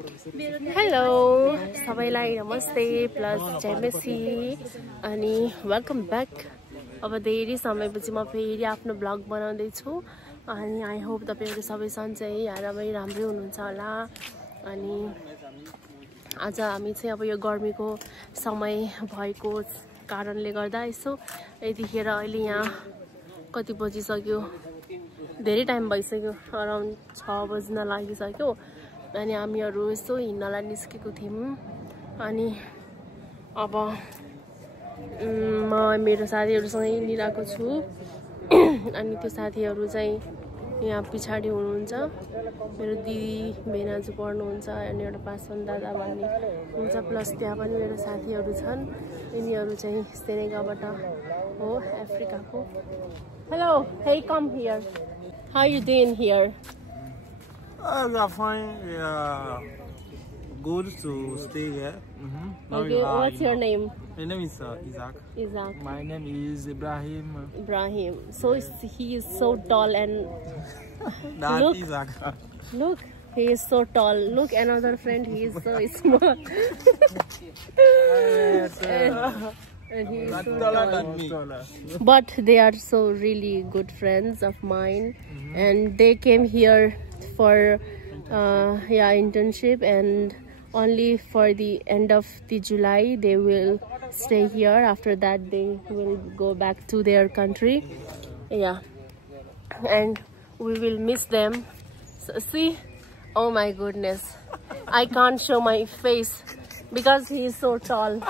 Hello सबैलाई नमस्ते plus जयमेसी अनि वेलकम ब्याक। अब धेरै समयपछि म फेरि आफ्नो ब्लग बनाउँदै छु अनि आई होप तपाईहरु सबै सन्चै राम्रै हुनुहुन्छ होला। अनि आज हामी चाहिँ अब यो गर्मीको समय भएको कारणले गर्दा यसो यतिखेर अहिले यहाँ कति बजिसक्यो, धेरै टाइम भइसक्यो, अराउन्ड 6 बज्न लागिसक्यो अनि हामीहरु यसो हिँड्नलाई निस्केको थियौं। अनि अब म मेरो साथीहरुसँग हिँडिरहेको छु अनि त्यो साथीहरु चाहिँ यहाँ पिछाडी हुनुहुन्छ। मेरो दिदी बेनाजु पढ्नुहुन्छ अनि एउटा पासवान दादा भन्ने हुन्छ, प्लस त्यहाँ पनि मेरो साथीहरु छन्। यिनीहरु चाहिँ सेनेगालबाट हो, अफ्रिकाको। Hello, hey, come here. How you doing here? We are fine. We are good to stay here. Okay, what's your name? My name is Isaac. Isaac. My name is Ibrahim. Ibrahim. So he is so tall and That look, Isaac. look, he is so tall. Look, another friend, he is so small. And he is so Taller tall. than me. But they are so really good friends of mine, and they came here for internship, and only for the end of the July they will stay here. After that they will go back to their country. And we will miss them. So, see, oh my goodness, I can't show my face because he is so tall.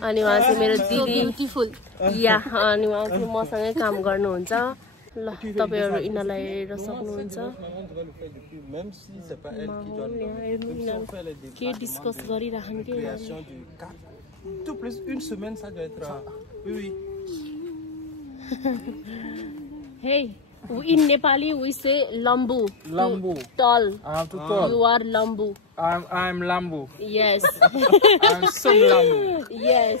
अनि उहाँ चाहिँ मेरो दिदी beautiful या अनि उहाँ चाहिँ मसँगै काम गर्नुहुन्छ। ल तपाईहरु यिनीलाई हेरेर सक्नुहुन्छ। के डिस्कस गरिराखन के Tout plus une semaine, ça doit être. Oui. Hey, in Nepali we say lambu. Lambu. Tall. I'm too tall. You are lambu. I'm Lambu. Yes. I'm some Lambu. Yes.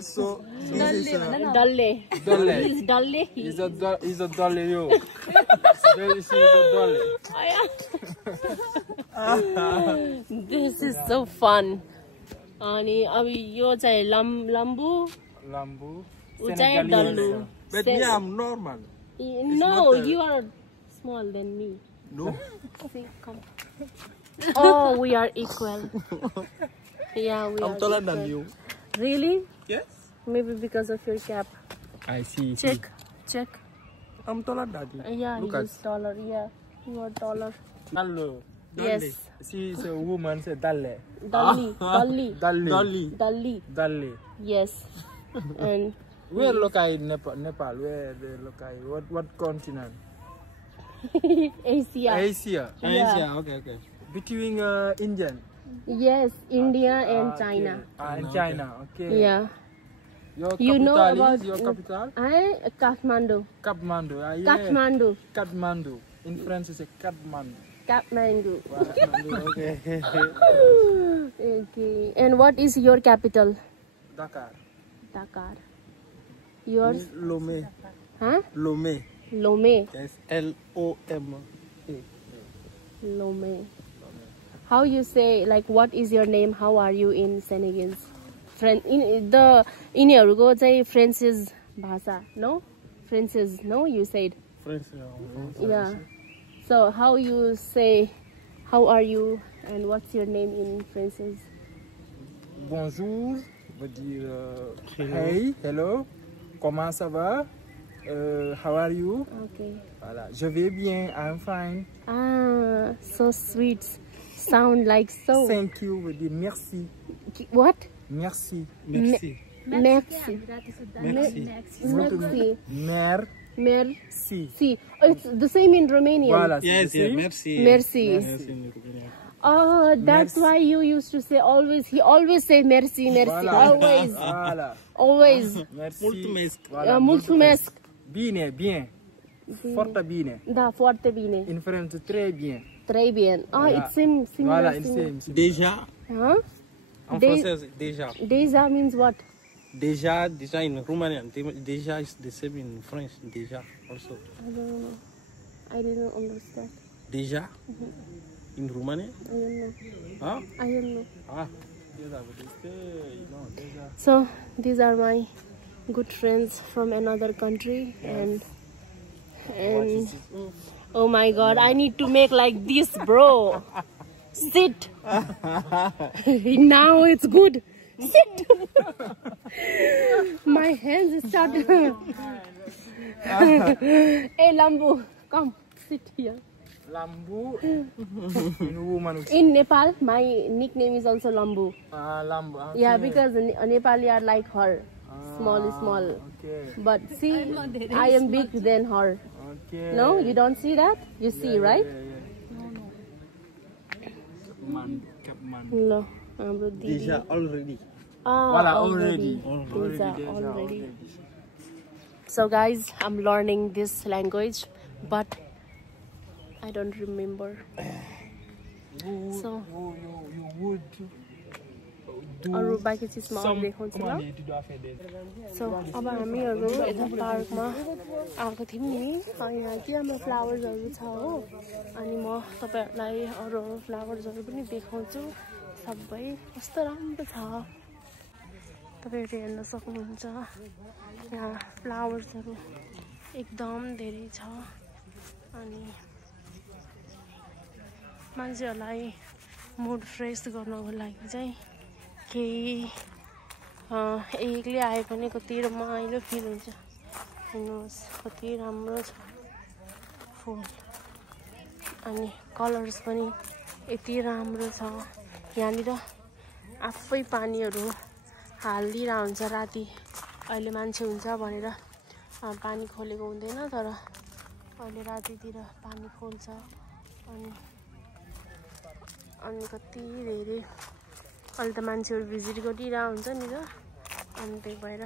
So this is Dalle. Dalle. He is Dalle. He's a Dalle, yo. Very Dalle. This is so fun. अनि अब यो चाहिँ lambu. Lambu. उ चाहिँ Dallu. But me, I'm normal. No, you are small than me. No. See, come. Oh, we are equal. Yeah, we are. I'm taller equal. than you. Really? Yes. Maybe because of your cap. I see. Check. I'm taller than you. Yeah, Look he's taller. Yeah, you are taller. Dalle. Yes. She is a woman, say Dalle. Dalli. Yes. And where lokai in Nepal? Where the lokai? What continent? Asia. Asia. Yeah. Asia. Okay. Between Indian. Yes, India and China. And China. Okay. Yeah. Your You know capital about is your capital? Kathmandu. Kathmandu. Yeah. Kathmandu. Kathmandu. In French, it's a Kathmandu. Kathmandu. Okay. Okay. And what is your capital? Dakar. Dakar. Yours? Lomé. Huh? Lomé. Lomé. Yes. L-O-M-A. Lomé. How you say, like, what is your name? How are you in Senegalese? Yिनीहरुको चाहिँ French's भाषा, no? French's, no? You said. French. Yeah. So how you say, how are you, and what's your name in French's? Bonjour. Veut dire hey, hello. Comment ça va? How are you? Okay. Voilà. Je vais bien. I'm fine. Ah, so sweet. Sound like so. Thank you. Veut dire merci. What? Merci. Merci. Merci. Merci. Oh, it's the same in Romanian. Voilà. Yes, merci. Merci. Merci. Oh, that's why you used to say always. He always say merci. Voilà. Always. Voilà. Always. Merci. Mulțumesc. Voilà. Mulțumesc. Bien. Foarte bine. Da, foarte bine. In French, très bien. Très bien. Ah, Voilà. it's similar. Voilà, it's same. Déjà. Huh? En français, déjà. Deja means what? Déjà in Romanian. Déjà is the same in French. Déjà also. I don't know. I didn't understand. Deja in Romania? I don't know. Huh? I don't know. Ah. So these are my good friends from another country, and oh my god, I need to make like this, bro. Sit. Now it's good. Sit. My hands start. Hey Lambu, come sit here. Lambu. In Nepal, my nickname is also Lambu. Lambu. Okay. Yeah, because Nepali are like her, small. Okay. But see, I am big than her. Okay. No, you don't see that? You see, right? No, Deja already. already. So guys, I'm learning this language, but I don't remember. So you would अरु बाँकी चीजमा अरु देखाउँछु ल. So अब हामीहरु यता पार्कमा आएको थियौं नि. यहाँ के राम्रो फ्लावर्सहरु छ हो. अनि म तपाईहरुलाई अरु फ्लावर्सहरु पनि देखाउँछु. सबै कस्तो राम्रो छ. तपाईहरुले हेर्न सक्नुहुन्छ. यहाँ फ्लावर्सहरु एकदम धेरै छ. अनि मान्छेहरुलाई मुड फ्रेश गर्नको लागि चाहिँ केही एक्लै आए पनि कति रमाइलो फिल हुन्छ. हेर्नुहोस् कति राम्रो छ फुल. अनि कलर्स पनि यति राम्रो छ. यहाँनिर आफै पानीहरू हालिदिरा हुन्छ राति. अहिले मान्छे हुन्छ भनेर पानी खोलेको हुँदैन, तर अहिले रातितिर पानी खोल्छ. अनि कति धेरै अहिले त मान्छेहरू भिजिट गरिरहेको हुन्छ नि त. अनि त्यही भएर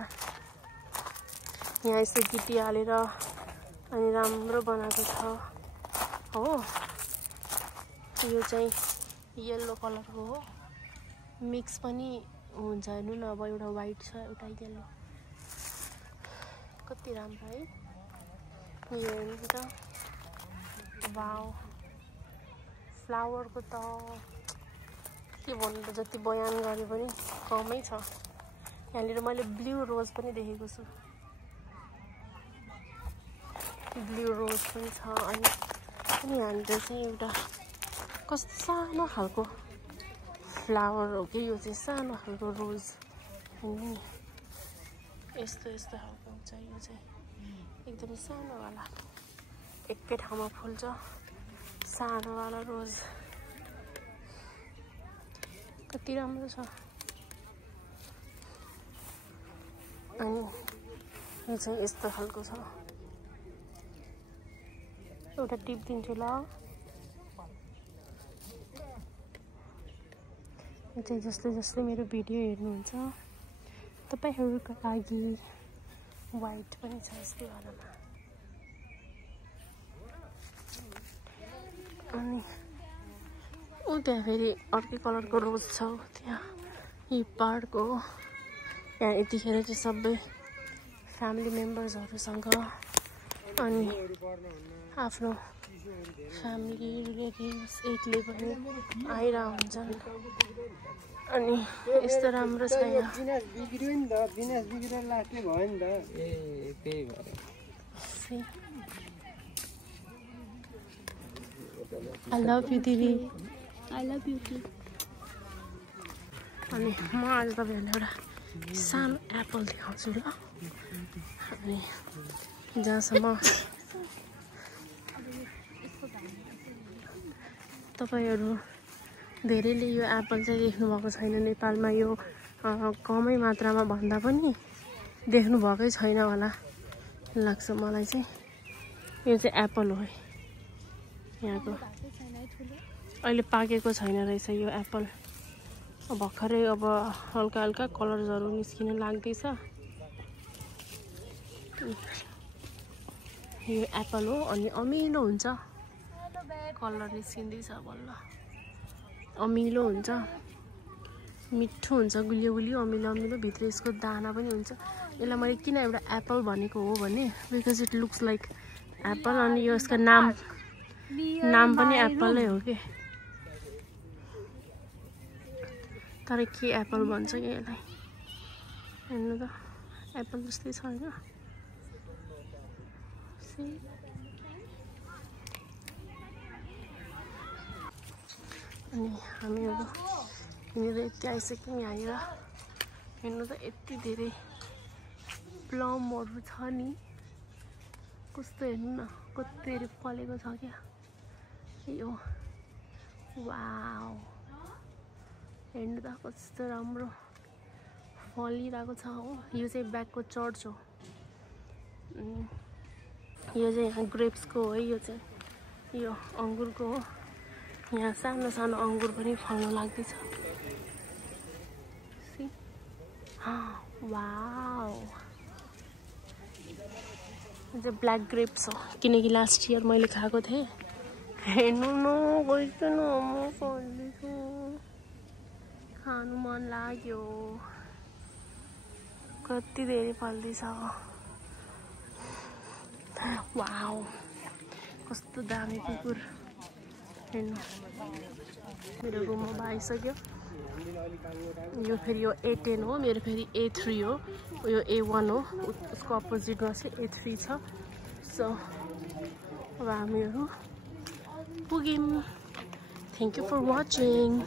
यहाँ यस्तो गिटी हालेर अनि राम्रो बनाएको छ हो. यो चाहिँ येल्लो कलरको हो. मिक्स पनि हुन्छ. हेर्नु न, अब एउटा व्हाइट छ एउटा येल्लो. कति राम्रो है. यो हेर्नु त. वाउ. फ्लावरको त के भन्नु त, जति बयान गरे पनि कमै छ. यहाँनिर मैले ब्लू रोज पनि देखेको छु. ब्लू रोज पनि छ. अनि यहाँनिर चाहिँ एउटा कस्तो सानो खालको फ्लावर हो कि यो चाहिँ. सानो खालको रोज होइन. यस्तो खालको हुन्छ. यो चाहिँ एकदमै सानोवाला एकै ठाउँमा फुल्छ. सानोवाला रोज कति राम्रो छ. अनि यो चाहिँ यस्तो खालको छ. एउटा टिप दिन्छु ल. यो चाहिँ जसले मेरो भिडियो हेर्नुहुन्छ तपाईहरुको लागि व्हाइट पनि छ यसको वालामा. अनि त्यहाँ फेरि अर्कै कलरको रोज छ त्यहाँ. यो पार्क हो. यहाँ यतिखेर चाहिँ सबै फ्यामिली मेम्बर्सहरूसँग अनि आफ्नो फ्यामिली रिलेटिभ्स एक्लै पनि आइरहेको हुन्छन्. अनि यस्तो राम्रो छ यहाँ. I love you, Didi. I love you too. अनि म आज तपाईहरुलाई एउटा सानो एप्पल देखाउँछु ल. अनि जहाँसम्म तपाईहरु धेरैले यो एप्पल चाहिँ देख्नु भएको छैन. नेपालमा यो कमै मात्रामा भन्दा पनि देख्नु भएकै छैन होला लाग्छ मलाई चाहिँ. यो चाहिँ एप्पल हो यहाँको. अहिले पाकेको छैन रहेछ यो एप्पल. भर्खरै अब हल्का हल्का कलर्सहरु निस्किन लाग्दैछ. यो एप्पल हो. अनि अमिलो हुन्छ. कलर निस्किँदैछ बल्ल. अमिलो हुन्छ, मिठो हुन्छ, गुलियो गुलियो, अमिलो भित्र यसको दाना पनि हुन्छ. यसलाई मैले किन एउटा एप्पल भनेको हो भने because it looks like Apple. अनि यो यसको नाम नाम पनि एप्पलै हो के तर के एप्पल भन्छ कि यसलाई हेर्नु त एप्पल जस्तै छ हैन अनि हामीहरू हिँडेर यति आइसक्यौँ यहाँनिर हेर्नु त यति धेरै प्लमहरू छ नि कस्तो हेर्नु न कति धेरै फलेको छ क्या यो वाउ हेर्नु त कस्तो राम्रो फलिरहेको छ हो यो चाहिँ ब्याकको चर्च हो यो चाहिँ यहाँ ग्रेप्सको हो है यो चाहिँ यो अङ्गुरको हो यहाँ सानो सानो अङ्गुर पनि फल्न लाग्दैछ वाउ यो चाहिँ ब्ल्याक ग्रेप्स हो किनकि लास्ट इयर मैले खाएको थिएँ हेर्नु न कस्तो लामो फल्दैछ खानु मन लाग्यो कति धेरै फल्दैछ वाउ कस्तो दामी कुकुर हेर्नु मेरो रुममा आइसक्यो यो फेरि यो A10 हो मेरो फेरि A3 हो यो A1 हो उसको अपोजिटमा चाहिँ A3 छ सो अब हामीहरू पुग्यौँ थ्याङ्क यू फर वाचिङ